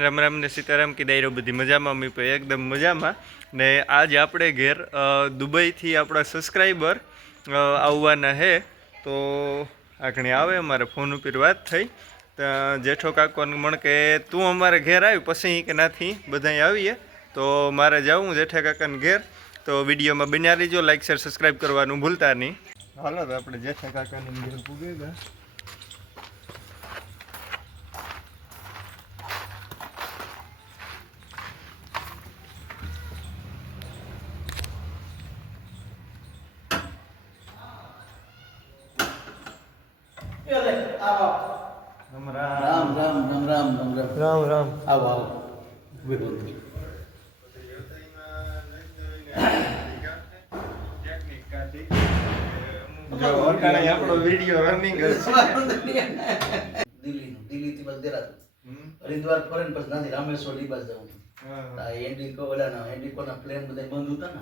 રામ રામ ને સીતારામ કી દાયરો બધી મજામાં મી પણ એકદમ મજામાં ને આજ આપણે ઘેર દુબઈથી આપણા સબસ્ક્રાઈબર આવવાના હે તો આખણી આવે અમારે ફોન ઉપર વાત થઈ તો જેઠો કાકોને મણ કે તું અમારે ઘેર આવી પછી કે નાથી બધા આવીએ તો મારે જાવું જેઠા કાકાને ઘેર તો વિડીયોમાં બન્યા રહીજો લાઈક શેર સબસ્ક્રાઈબ કરવાનું ભૂલતા નહીં હાલો તો આપણે જેઠા કાકાને ઘેર પૂગે ગયા રામ રામ આવો આપણો વિડીયો રનિંગ દિલ્હી થી બસ દેરાતું હરિદ્વાર ફરીને પછી નાથી રામેશ્વર ઈ બાજુ જવું એન્ડિકો ઓલાના એન્ડિકોના પ્લેન બધા બંધ હતા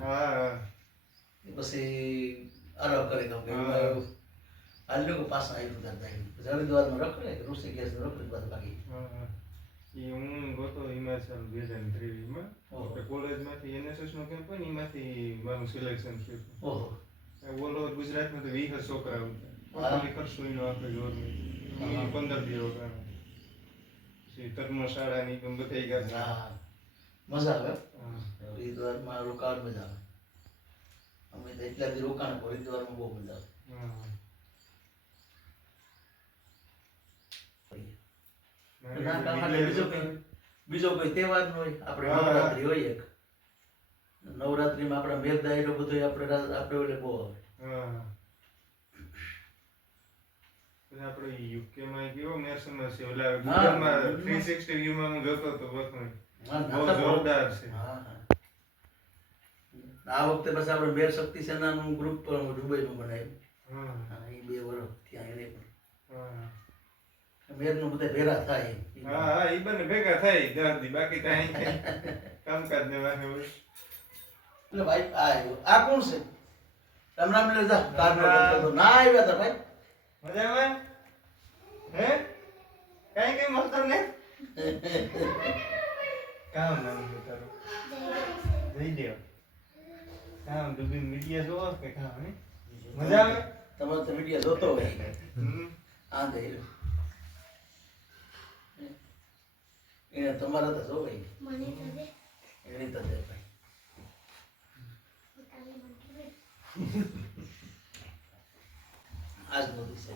ને પછી આરામ કરી દઉં કે આ લોકો પાછા આવ્યું હતા હરિદ્વારમાં રખડે ઋષિકેશ રખડી પાછું બાકી હું ગોતો હિમાચલ 2023 માં કોલેજમાંથી એનએસએસ નો કેમ્પ હોય ને એમાંથી મારું સિલેક્શન થયું ઓહો ઓલ ઓવર ગુજરાતમાં તો 20 છોકરા આવતા ખર્ચો એનો આપણે ગવર્મેન્ટ 15 દિવસ પછી ધર્મશાળા ની પણ બધાઈ ગયા મજા આવે હરિદ્વારમાં રોકાણ મજા આવે અમે તો એટલા દી રોકાણ હરિદ્વારમાં બહુ મજા આવે બીજો કોઈ તહેવાર ન હોય આપણે નવરાત્રી હોય એક નવરાત્રીમાં આપણા મેઘ દાયરો બધો આપણે ઓલે બહુ આવે આપણે યુકે માં ગયો મેસમાં છે ઓલા ગૂગલમાં 360 વ્યૂ માં હું જોતો તો બસ બહુ જોરદાર છે આ વખતે બસ આપણે બેર શક્તિ સેનાનું ગ્રુપ પણ દુબઈમાં બનાવ્યું એ 2 વર્ષ ત્યાં એને પણ મેરનું બધા ભેગા થાય હા ઈ બંને ભેગા થાય દાદી બાકી તો અહીં કામકાજ ને વાહે હોય એટલે ભાઈ આ કોણ છે રામ રામ લે જા કાર તો ના આવ્યા તા ભાઈ મજામાં હે કઈ કઈ મળતો ને કામ નામ તારું જઈ દેવ કામ દુબઈ મીડિયા જોવો કે કામ હે મજા આવે તમારો તો મીડિયા જોતો હોય આ દે એને તમારા તો જોવે મને તો દે એને તો દે ભાઈ આજ મોદી છે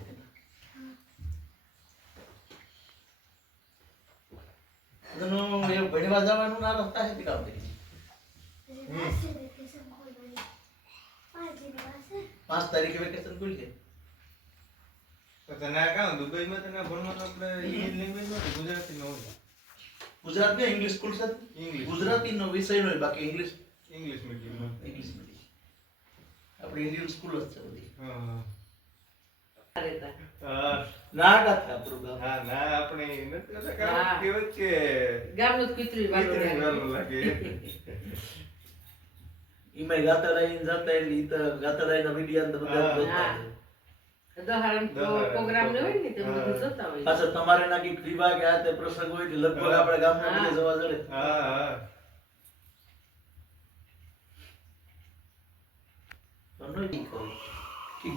એનો એ ભણવા જવાનું ના રસ્તા છે કામ કરી 5 તારીખે વેકેશન ખુલી છે તો તને કામ દુબઈમાં તને ભણવાનું આપણે ઇંગ્લિશ લેંગ્વેજમાં ગુજરાતીમાં હોય ગુજરાતી ઇંગ્લિશ સ્કૂલ છે ઇંગ્લિશ ગુજરાતીનો વિષય નો બાકી ઇંગ્લિશ મીડિયમ આપણી ઇન્ડિયન સ્કૂલ જ છે બધી હા ના ગાતા પ્રોગ્રામ હા ના આપણે નથી એટલે કામ કેવું કે ગામનું કુતરી વાળું લાગે ઈમે ગાતા રહીને જતા એટલે ઈ તો ગાતા રહીના વિડિયો ને બધા જોતા દહાડન પ્રોગ્રામ ને હોય ને તે બધું જોતા હોય પાછા તમારે ના કે વિવાહ કે આ તે પ્રસંગ હોય એટલે લગભગ આપણે ગામના બધે જવા જડે હા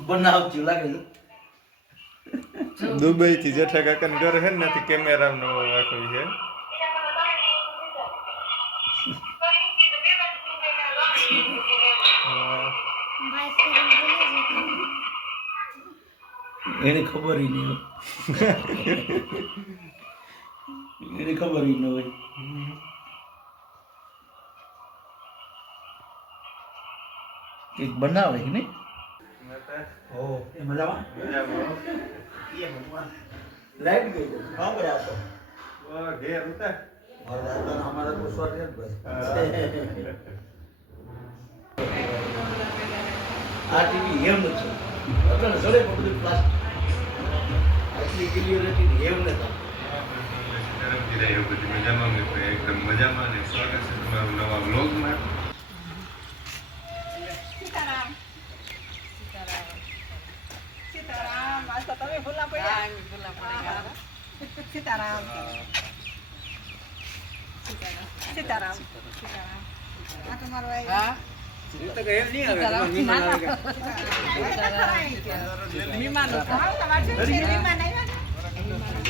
બનાવતી લાગે દુબઈ થી જેઠા કાકા ને ઘર હે ને નથી કેમેરા નો આખો છે એને ખબર ઈ નહીં એને ખબર ઈ ન હોય એક બનાવે કે નહીં ઓ એ મજામાં ये भगवान लाइट गई है हां बड़ा तो वो ढेर होता है और दादा हमारा तो स्वर्ग है बस आ टीवी हेम છે આપણે જોડે બધું પ્લાસ્ટિક આટલી ક્લિયરિટી હેમ ને તો એકદમ મજામાં ને સ્વાગત છે તમારું નવા વ્લોગમાં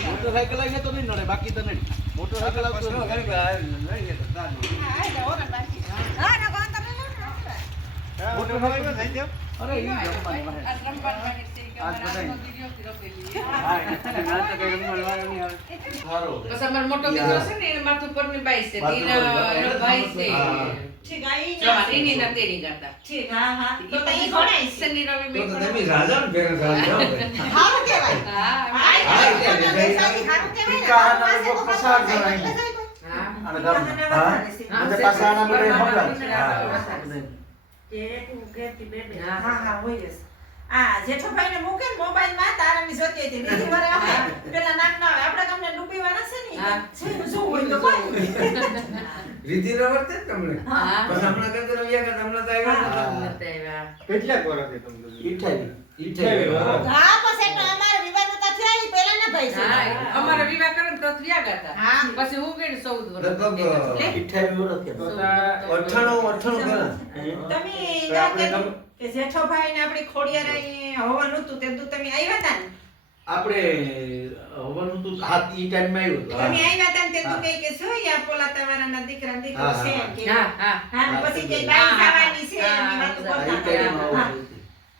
મોટરસાયકલ આવી તો નહીં નડે બાકી તો નહીં મોટરસાયકલ આવતો અરે ઈ બસ અમારો મોટો દીકરો છે ને એને માથું પરની બાઈ છે એનો ભાઈ છે એની ના તેની ગાતા તો તઈ ઘોડાઈ શનિ રવિ બે જેઠોભાઈ ને મૂકે ને મોબાઈલ માં તારાની જોતી હતી બીજી વાર આવે પેલા નાક ના આવે આપડા ગામને ડૂબીવાના છે ને શું હોય તો કોઈ રીતિ રવર્તે તમને બસ હમણાં કરતા રવિયા કરતા હમણાં તો આવ્યા કેટલા વર્ષથી તમને 28 હા પછી એટલે અમારે વિવાહ નતા થયા ઈ પેલા ના ભાઈ છે અમારા વિવાહ કરે ને તો ત્રિયા ગાતા હા. પછી હું ગઈ 14 વર્ષ લગભગ 98 પહેલા તમે યાદ કર્યું કે જેઠોભાઈ ને આપણી ખોડિયારાઈ હોવાનું હતું તે તમે આવ્યા હતા ને આપણે હવાનું તો હાથ ઈ ટાઈમ માં આવ્યો તમે આવ્યા હતા ને તે તું કહે કે શું યા પોલા તમારા દીકરા દીકરો છે એમ કે હા હા હા ને પછી કે બાઈ ખાવાની છે એની વાત આ ઈ કરતા ટાઈમ હતા.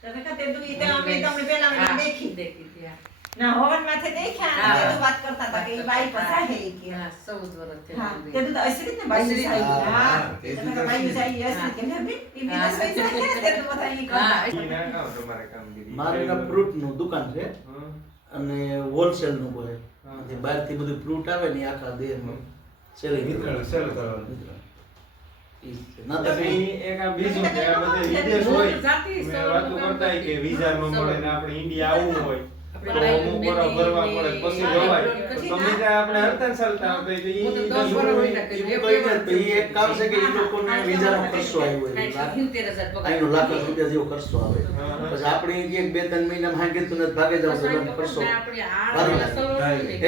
તો મેં કહ્યું તે તું ઈ તો અમે તમને પેલા હા, દેખી દેખી ત્યાં. ના હોવન માથે દેખ્યા હા. તે તું વાત કરતા હતા કે ઈ બાઈ પસા હે ઈ કે હા, 14 વર્ષ હા થયા. તે તું તો અસરીત ને બાઈ અસરીત. સાઈ હા હા, તે તો બાઈ સાઈ અસરીત કે ને બી ઈ બી સઈ સઈ તે તું બધા ઈ કરતા હા. તમારે કામગીરી મારે ફ્રૂટ નું દુકાન છે અને હોલસેલ નું બોલે જે બહાર થી બધું ફ્રૂટ આવે ને એ આખા દેશમાં સેલિંગ વિતરણ સેલ કરવાનું ના તો એક આ બીજું કે આ બધે વિદેશ હોય જાતિ મેં વાતો કરતા હોય કે વિઝા ન મળે ને આપણે ઇન્ડિયા આવવું હોય તો આપણે અમુક વરસ ભરવા પડે પછી જવાય તો તમે ત્યાં આપણે હરતા ને ચાલતા આવતા હોય તો ઈ હું તો 10 વર્ષ વહીના કર્યું. એવું કઈ નથી ઈ એક કામ છે કે ઈ લોકોને વિઝાનો ખર્ચો આવ્યો હોય લાખ 70,000 પગાર. આઈનો લાખ રૂપિયા જેવો ખર્ચો આવે હા. પછી આપણે એક બે ત્રણ મહિનામાં હાંગે તો નથી ભાગે જાવ તો એનો ખર્ચો આપણે આ ભારી લાગે.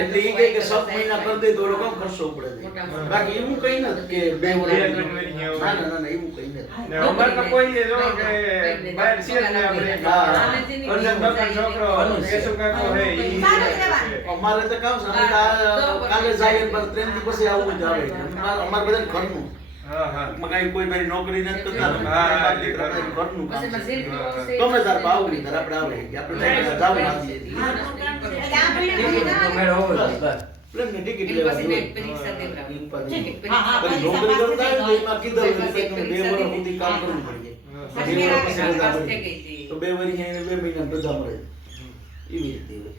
એટલે ઈ કહે કે 7 મહિના કરી દે તો એનો કમ ખર્ચો ઉપડે છે. બાકી એવું કઈ નથી કે બે વર્ષ ના ના ના એવું કઈ નથી ને અમારે તો કોઈ એ જો કે બહાર છે જ ને આપણે હા. અર્જન બાપા છોકરો કેશુ કાકો હે ઈ અમારે તો કામ છે અમે તો આ કાલે જાય પર ટ્રેન થી પછી આવવું જ આવે અમારે બધાને ઘરનું હા હા મગાઈ કોઈ મારી નોકરી નથી કરતા હા, હા, ઘરનું કામ પછી છે. મજૂરી કરો છે. ગમે તાર બાવડી તાર આપણે આવે કે આપણે જાવું નથી તો મેળ હોવો જોઈએ બસ પ્લેન ની ટિકિટ એની લેવા પછી જોઈએ. net પરીક્ષા દેવડાવી. ઈ પછી. Net પરીક્ષા. પછી નોકરી કરતા હોય ને તો એમાં કીધું હોય કે તમે 2 વર્ષ સુધી કામ કરવું પડે પછી બે મેરા વર્ષ કામ પછી પાસ રજા થઈ મળે. ગઈ હતી. તો 2 વર્ષ એને 2 મહિના રજા મળે એવી રીતે હોય.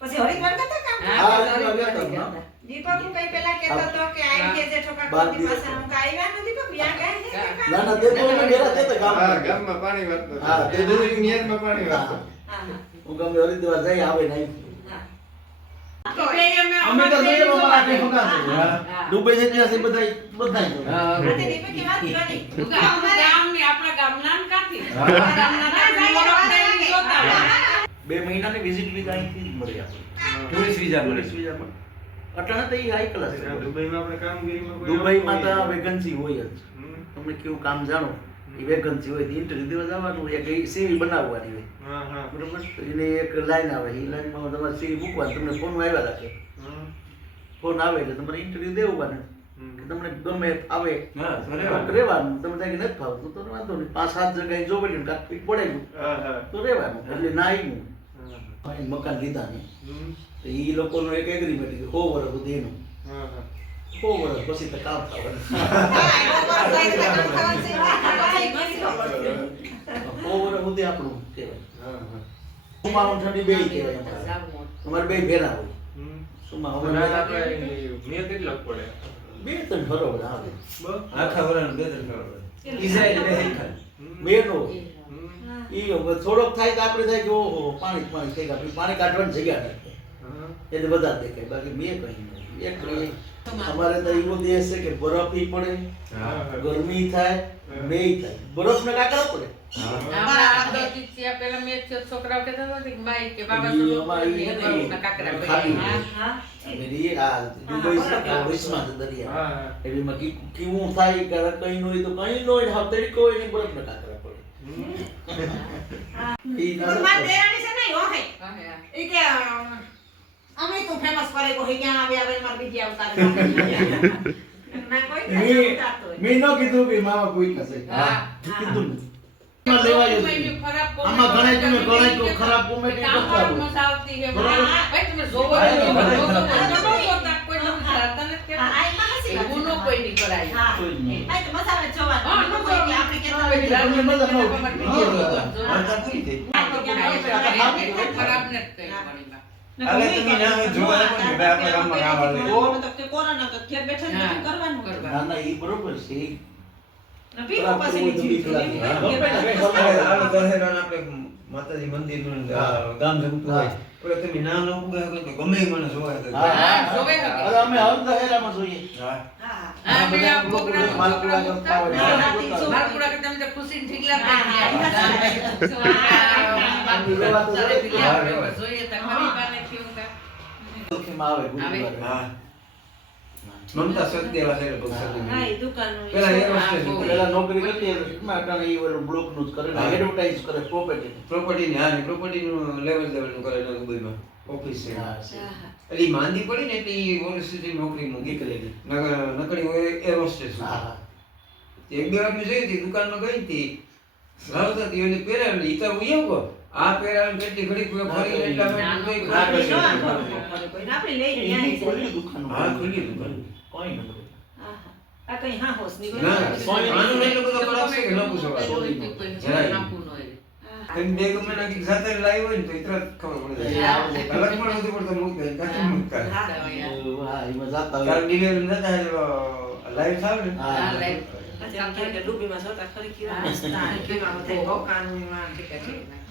પછી હરિદ્વાર કરતા કામ હા, હા, પછી હરિદ્વાર હરિદ્વાર ગયા ગયા હતા. દીપક હું કઈ પેલા કહેતો હતો કે આઈ કે જેઠો કાકો બાર ની દિવસ. પાસે હું કાઈ આવ્યા નથી દીપક યા ગયા છે કે કામ? ના ના તે તો અમે મેરા તે તો હા ગામ ગામમાં પાણી વાળતો હા, તે દૂધ નિયરમાં પાણી વાળતો હા હા હું ગમે હરિદ્વાર જઈ આવે ને આવી. અમે તો અમારે લઈ અમારા આટલે હા. ફગાશે. હા. દુબઈ જઈ ત્યાં બધાય બધાય હા આ તે દીપકે વાત કરી આપણા ગામની આપણા ગામના ને કાથી હા. આપણા ગામના કાથી મોરબને એની જોતા હોય. 2 મહિનાની વિઝિટ વિઝા અહીંથી જ મળી આપણે. ટુરિસ્ટ વિઝા મળે ટુરિસ્ટ વિઝા મળે. અટાણે તો ઈ હાઈ ક્લાસ છે. દુબઈમાં આપણે કામગીરીમાં કોઈ દુબઈમાં તો હોય. વેકન્સી હોય જ. હમ. તમને કેવું કામ જાણો એ વેકન્સી હોય ઇન્ટરવ્યુ દેવા જવાનું હોય એક સીવી બનાવવાની હોય હા હા બરોબર તો એને એક લાઈન આવે એ લાઈનમાં તમારે સીવી મૂકવાની તમને ફોન આવ્યા રાખે હમ. ફોન આવે એટલે તમારે ઇન્ટરવ્યુ દેવાનું હમ. કે તમને ગમે આવે હા તો રહેવાનું. રહેવાનું તમે ત્યાં કે નથી ફાવતું તો વાંધો નહીં 5-7 જગ્યાએ જો પડ્યું કાંક પીક પડાયું હા હા તો રહેવાનું એટલે ના આવ્યું હા. મકાન લીધા ને હમ. તો એ લોકોનો એક એગ્રીમેન્ટ કે 100 વર્ષ સુધી એનું હા હા 100 વર્ષ પછી તો કામ થવાનું 100 વર્ષ સુધી આપણું કહેવાય હા હા સુમાવાનું ઠંડી બે કહેવાય અમારે. અમારે બે ભેરા હોય હમ. સુમા તો ના અમારે આપણે નિયત કેટલો પડે 2-3 ફરોડ આવે આખા વર્ષનું 2-3 કરોડ. ઇઝરાયલ બે હેઠળ. બે નો હમ. ઈ થોડોક થાય તો આપણે થાય કે ઓહો પાણી જ પાણી થઈ ગયા પછી પાણી કાઢવાની જગ્યા નથી હા. એટલે બધા જ દેખાય બાકી બે કઈ નહીં એક નહીં. અમારે તો એવો દેશ છે કે બરફ ઈ પડે હા ગરમી થાય બે થાય બરફ ને કાકડા પડે હમણાં આ 10 દી થયા પહેલા મેચ થયો, છોકરાઓ કહેતા હતા કે માઈ કે બાબા ઈ તો અમારી હે ને ના કાકરા ખાલી ભાઈ. હા મેરી આ દુબઈ છે કે ઓરિસ્મા દરિયા હા. એટલે માં કેવું થાય કે કઈ નો હોય તો કઈ નો હોય હા તરીકો હોય ને બરફ ના કાકરા પડે ઈ ના પણ મારી દેરાણી છે ને યો હે હા, હા. ઈ કે અમે તો ફેમસ કરે કો હે ક્યાં આવે આવે માર બીજી આવતા ના કોઈ મી ઉતારતો હોય. મી નો કીધું કે મામા કોઈ કસે હા. કીધું માં લેવાય કોમેડી ખરાબ આમાં ઘણા તમે ઘણા કોમેડી ખરાબ કોમેડી કામ કરતા હોય. મજા આવતી હે. બરોબર. ભાઈ તમે જોવો હા, તો હા, જોવો, હા, જોવો, હા. જોવો, જોતા કોઈ નથી કરાતા નથી હા, કહેતા. આ એમાં હસી વાત છે. એવું નો કોઈ નહીં કરાય. હા કોઈ જ નહીં. આ તો મજા આવે જોવાનું. હા, એમાં કોઈ કે આપણે કેતા હોય તમને મજા ન આવે. વાર્તા પૂરી થઈ. ખરાબ નથી કઈ પણ અલે તમે ના જોવા આવો ને ભાઈ આપણે ગામમાં ના આવે. તો કોરોના તો ઘેર બેઠા ને બધું કરવાનું ના ના ઈ બરોબર છે ઈ ને ભીખો પાસેની ચીજ છે. હા. ઘેર બેઠા આપણે દશેરાના આપણે માતાજી મંદિરનું ગામ જમતું હોય. પણ તમે ના ન ઉગાય તો ગમે ઈ મને જોવાય તો. હા, હા, જોવે હવે. અરે અમે હર દહેરામાં જોઈએ હા. હા હા, મેં આ પ્રોગ્રામ માલપુરા કરતા હોય. હા, હા, માલપુરા કે તમે તો ખુશીને ઢીકલા હા, કરી હા, ગયા. જોઈએ તો ખરી બાને થયું કા. સુખીમાં આવે ગુરુવારે. હા. મમતા સદદેવા છે બહુ હા સદી. એ દુકાનનું પેલા એ હા, વસ્તુ બહુ. પેલા નોકરી કરતી એટલે એમાં અટાણે ઈ ઓલું બ્લોકનું જ કરે ને હા. એડવર્ટાઇઝ કરે પ્રોપર્ટી પ્રોપર્ટી ને હા પ્રોપર્ટી નું લેવલ નું કરે ને દુબઈમાં ઓફિસ છે. હા છે. એટલે ઈ માંદી પડી ને એટલે ઈ ઓનર્સિટી નોકરી મૂકી નીકળેલી. નકડી હોય એરોસ્ટેસ હા હા એક બે વાર મેં જોઈ હતી દુકાનમાં ગઈ હતી લાવતા હતી એને પહેરાવેલી ઈ તો હું એવું કહું આ પહેરાવેલી કેટલી ઘડી કોઈ ફરી એટલા ના, માટે કોઈ ના, ના ના, કરે. ના, કોઈને આપણે લઈને ઈ ન્યાય ખુલ્લી જાય. દુકાન હા, ખુલ્લી દુકાન. કોઈ ન કરે. હા, હા. આ કઈ હા હોશ ની ના, સોય આનું એટલો બધો ખરાબ છે કે ન પૂછો વાત. જરાય. નાખવું ન હોય. તમે બે ગમે ના કઈક સાથે લાવી હોય ને તો ઈ તરત ખબર પડી જાય કલાક પણ નથી પડતો મૂકી દે કાંઈ મૂકતા હા, હા એમાં જાતા હોય. કારણ ડિલિવરી નતા લાઈવ થાવ ને હા, હા, લાઈવ. આજે આમ થાય કે ડૂબીમાં જોતા ખરી કેવા હા. રસ્તા, કેવા બધા ભોકાનું એમાં.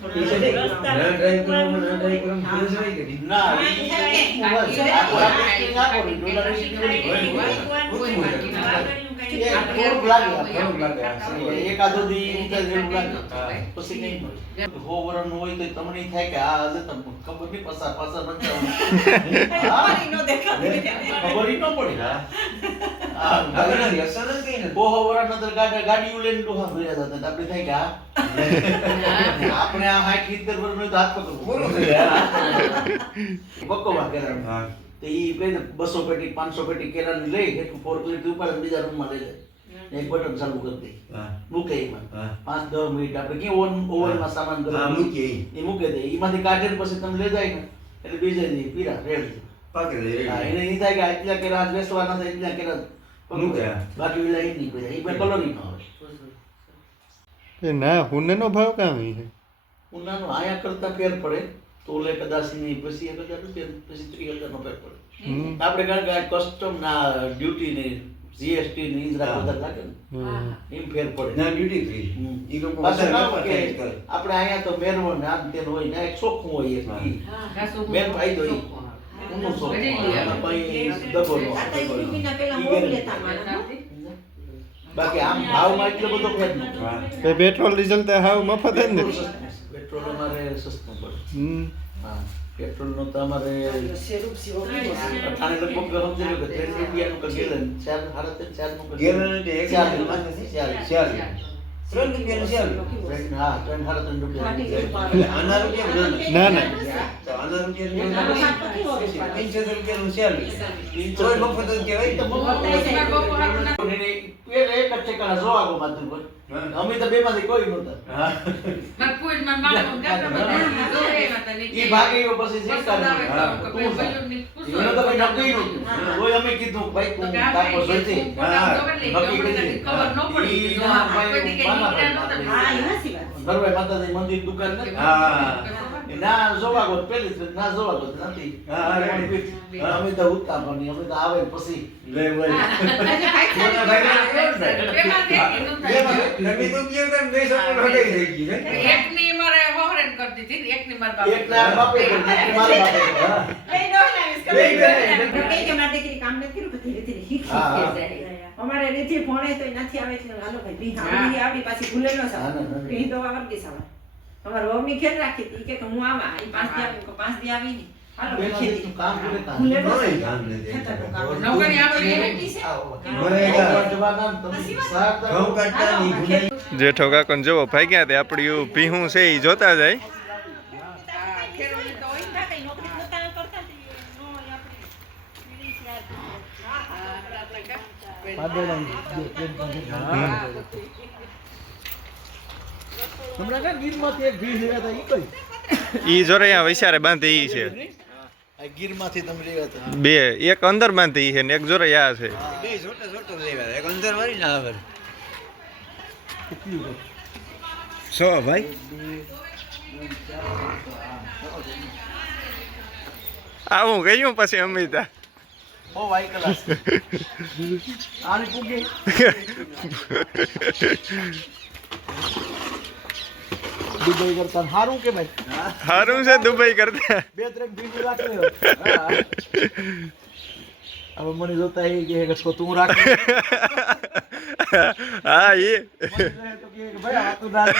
ના ડ્રાઈવ કરવામાં ના ડ્રાઈવ કરવામાં ભૂલ જ હોય કે નહીં? ના હા, ઈ ઈ થાય કે મોબાઈલ છે. હા, આપણે આપો ને, ડોલર ની હા, જોડી હોય. કોઈ વાંકી ના આવે. એ થોડુંક લાગે આપણને. થોડુંક લાગે, હા. એકાદો દી ઊંચા જેવું લાગે. હા. પછી કઈ નહીં. હો વરણનું હોય તો તમને ઈ થાય કે આ હજુ તમને ખબર નહીં પસાર બચાવવાનું. ફરી નો દેખાતી. ખબર ઈ ન પડી. હા. હા, આગળ નથી, અસર જ કઈ નથી. ઓહો વરણ અંદર ગાડીઓ લઈને ડોહા ફર્યા હતા. તો આપણે થાય કે આ આપણે આ 60-70 વર્ષનું તો હાથ પકડવું. પૂરું થઈ જાય. બકોવા કેરાનું. હા. તો ઈ કઈ 200 પેટી 500 પેટી કેરાની લઈ એટલું ફોર્કલિફ્ટ ઉપાડીને બીજા રૂમમાં લઈ જાય. એક બટન ચાલુ કરી દે. હા. મૂકે એમાં. હા. 5-10 મિનિટ આપણે કેવું ઓવનમાં સામાન હા, ગરમ મૂકીએ ઈ. એ મૂકે દે. એમાંથી કાઢીને પછી તમે લઈ જાય ને એટલે બીજે દી પીરા રેડી. પાકી જાય, હા, રેડી. એને ઈ થાય કે આટલા કેરા આજ બેસવાના થાય એટલા કેરા મૂકે. બાકી વેલા ઈ નહીં કોઈ. ઈ કોઈ કલર ઈ ન આવે. ના હુંનેનો ભાવ કામ છે ઉનાળો આયા કરતા ફેર પડે તો ઓલે કદાચ ની પછી 1000 રૂપિયા પછી 30,000 નો ફેર પડે. આપણે કારણ કે આ કસ્ટમ ના ડ્યુટી ને જીએસટી ને ઈ જરા વધારે લાગે ને એમ ફેર પડે. ના, ડ્યુટી ફ્રી. ઈ લોકો પાછું વધારે ના વેપાર કે કરે. આપણે અહીંયા તો મેરવો ને આમ તેમ હોય ને આ એક ચોખ્ખું હોય એક ઈ. બેન ફાયદો ઈ. ઊનું ચોખ્ખું હોય. આમાં કંઈ દગો ન આ તો ઈ હોય. ડૂબીના પેલા ઈ મોર ગેરંટી. લેતા માણસ. બાકી આમ ભાવમાં એટલો બધો ફેર નથી. હા. પેટ્રોલ ડીઝલ તો હાવ મફત જ ને પેટ્રોલ અમારે સસ્તું પડે. હમ. હા, પેટ્રોલ નો તો અમારે શેરૂપ સિવો પીવો છે. અટાણે લગભગ સમજી લો કે 3 રૂપિયાનું કે ગેલન 4-4.5 નું કે ગેલન એટલે એક ચાર ગેલન નથી, ચાર. ચાર. 3 રૂપિયાનું ચાર. હા 3-3.5 રૂપિયા એટલે આના રૂપિયા ના ના તો આના રૂપિયા એના હાથ નથી હોવે. 75 રૂપિયાનું ચાર. તોય મફત જ કહેવાય. તો પેલે એક જ ઠેકાણા જોવા ગો માથું પર. અમે તો બેમાંથી કોઈ નહોતા. હા. ઈ ભાગે એવો પછી શીખતા નહીં. એનો તો કોઈ નક્કી નહોતું. તોય અમે કીધું ભાઈ તું તાકો જોઈતી. નક્કી કરી. ઈ ના ભાઈ માના ભાઈ. હા, એ હાચી વાત. નરવાઈ માતાજી મંદિર દુકાન નથી. હા. ના જોવા ગો પેલી જ ના જોવા ગો નથી. હા, રેડી. અમે તો ઉતા બની અમે તો આવે પછી લે ભાઈ. આજે ખાઈ મોટા ભાઈ નમી તો ગયો તો બે સપોર્ટ હટાઈ થઈ ગઈ ને. એકની મારે હોહરેન કરતા કરી દીધી ને એકની મારા બાપે. એક ના બાપે કરી, એક મારા બાપે કરી. હા. લઈ લો ને, આવીશ કે લઈ લો ને. કઈ કે મારી દીકરી કામ નથી કર્યું, કે ધીરે ધીરે શીખી હા, હા. જાય. અમારે રીતિ ભણે તો નથી આવે એટલે હાલો ભાઈ ભી હા. આવડી આવડી પાછી ભૂલે ન હા, સાવ ના, ના. ભી તો આવડતી સાવ અમારે વહુની ખેલ રાખી હતી કે હું આવા એ 5 દી આવી 5 દી આવી ની હાલો બેનો ખેતી. દીકરું કામ ભૂલે ના. ભૂલે ન નોય સાવ. કામ નથી. ખેતરનું કામ. નોકરી આપણી ગેરંટી છે. બરાબર. જવાના તમે સાત ઘઉં કાઢતા ની ભૂલે. જેઠો કાકોને જોવો ભાગ્યા તે આપણી ભીહું છે એ જોતા જાય. ખેડૂતની તો હોય ને. કઈ નોકરી પોતાને કરતા જ નો આપણી હમણાં કાં ગીરમાંથી એક ભીડ લેવા હતા ઈ કઈ? ઈ જોરે અહીંયા વૈસારે બાંધે ઈ છે આ ગીરમાંથી તમે લેવા હતા. બે, એક અંદર બાંધે ઈ છે ને એક જોરે આ છે. બે છોટા છોટા લેવા એક અંદર વાળી ના આવે સો ભાઈ આવું ગયું પછી અમિતા. બહુ હાઈ ક્લાસ. આને પૂગે. દુબઈ કરતા સારું કે ભાઈ? સારું છે દુબઈ કરતા. બે ત્રણ ભીડ રાખી લે. હવે મને જોતા એ કે તો તું રાખ. હા એ તો કે ભાઈ આ તું રાખ.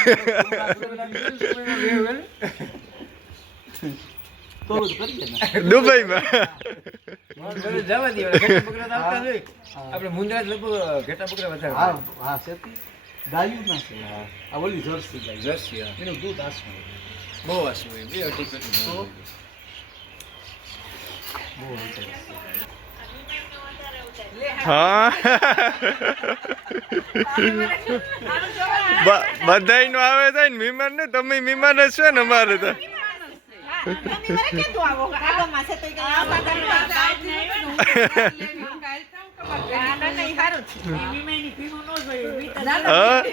તો કરીએ ને. દુબઈમાં જવા દે ઘેટા બકરા તો આવતા જ હોય. આપણે મુંદ્રા જ લગભગ ઘેટા બકરા વધારે હા હા સેતી ગાયું ના છે. આ ઓલી જર્સી ગાય. જર્સી હા. એનું દૂધ આસું. બહુ આસુ હોય બે અઢી પેટી હા બધાય નું આવે છે ને મહેમાન ને તમે મહેમાન જ છો ને અમારે તો. હા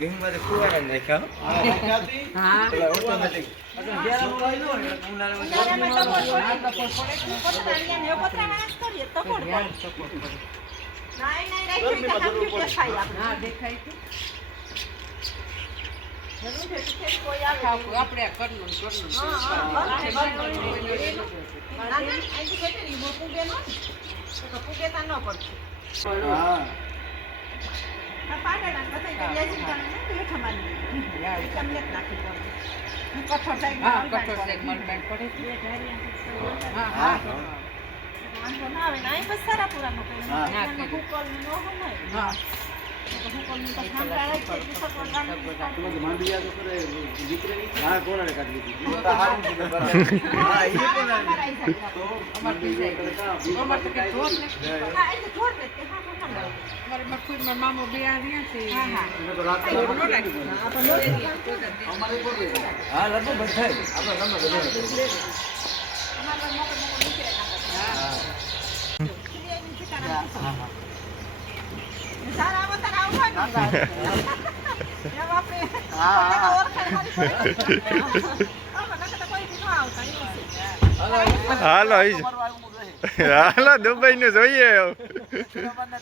ઘીમાં તો કુવારા નાખ્યા હા ક્યાંથી? હા. પેલા ઓટોમેટિક હા, દેખાય છે. આપણે આ કરનું હા કઠોર સાઈડ મલબેન પડે છે. હા હા હા. માંડવી તો કરે દીકરે હા કોરાડે કાઢી દીધી તો હારું છે બરાબર. હા એ પણ અમારે તો કઈ જોર નથી. મારી મરખું મારા મામો બે આવ્યા છે. તો રાતે થોડું ન રાખ્યું. અમારે બોલે હા લગભગ બધા આપણે ગમે બધા હાલો હાલો દુબઈ નું જોઈએ.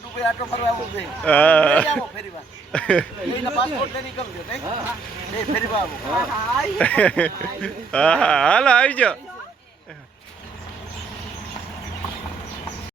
દુબઈ આટો ફરવા આવવું જોઈએ. હા આવો ફેરીવાર. એના પાસપોર્ટ રેડી કરજો નહીં? એ ફેરીવાર આવો. હા હાલો આવી જાઓ.